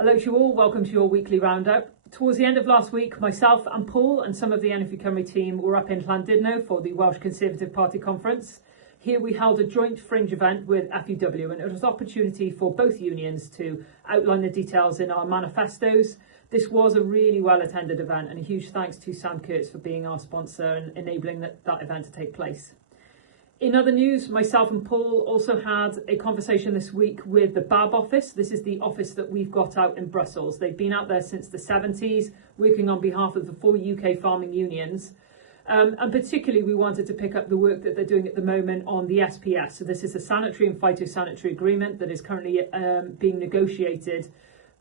Hello to you all, welcome to your weekly roundup. Towards the end of last week, myself and Paul and some of the NFU Cymru team were up in Llandudno for the Welsh Conservative Party conference. Here we held a joint fringe event with FUW, and it was an opportunity for both unions to outline the details in our manifestos. This was a really well attended event, and a huge thanks to Sam Kurtz for being our sponsor and enabling that event to take place. In other news, myself and Paul also had a conversation this week with the BAB office. This is the office that we've got out in Brussels. They've been out there since the 70s, working on behalf of the 4 UK farming unions. And particularly, we wanted to pick up the work that they're doing at the moment on the SPS. So this is a sanitary and phytosanitary agreement that is currently being negotiated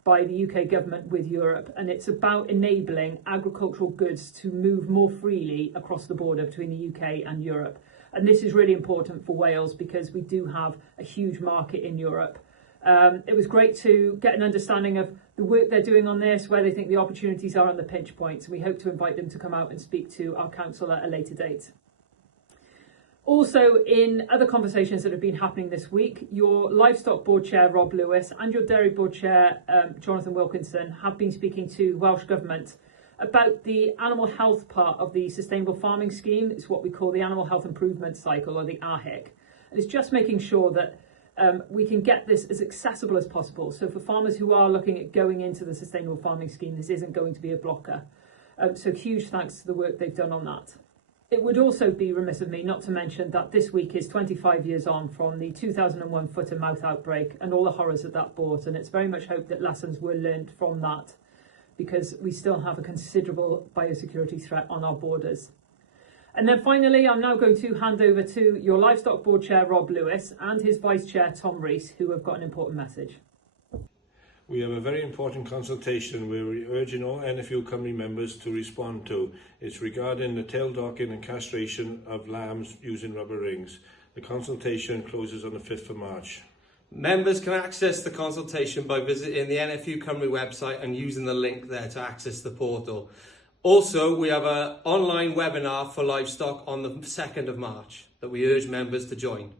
by the UK government with Europe. And it's about enabling agricultural goods to move more freely across the border between the UK and Europe. And this is really important for Wales because we do have a huge market in Europe. It was great to get an understanding of the work they're doing on this, where they think the opportunities are and the pinch points. And we hope to invite them to come out and speak to our council at a later date. Also, in other conversations that have been happening this week, your Livestock Board Chair, Rob Lewis, and your Dairy Board Chair, Jonathan Wilkinson, have been speaking to Welsh Government about the animal health part of the Sustainable Farming Scheme. It's what we call the Animal Health Improvement Cycle, or the AHIC. And it's just making sure that we can get this as accessible as possible. So for farmers who are looking at going into the Sustainable Farming Scheme, this isn't going to be a blocker. So huge thanks to the work they've done on that. It would also be remiss of me not to mention that this week is 25 years on from the 2001 foot and mouth outbreak and all the horrors that that brought. And it's very much hoped that lessons were learned from that, because we still have a considerable biosecurity threat on our borders. And then finally, I'm now going to hand over to your Livestock Board Chair, Rob Lewis, and his Vice Chair, Tom Rees, who have got an important message. We have a very important consultation where we're urging all NFU Cymru members to respond to. It's regarding the tail docking and castration of lambs using rubber rings. The consultation closes on the 5th of March. Members can access the consultation by visiting the NFU Cymru website and using the link there to access the portal. Also, we have an online webinar for livestock on the 2nd of March that we urge members to join.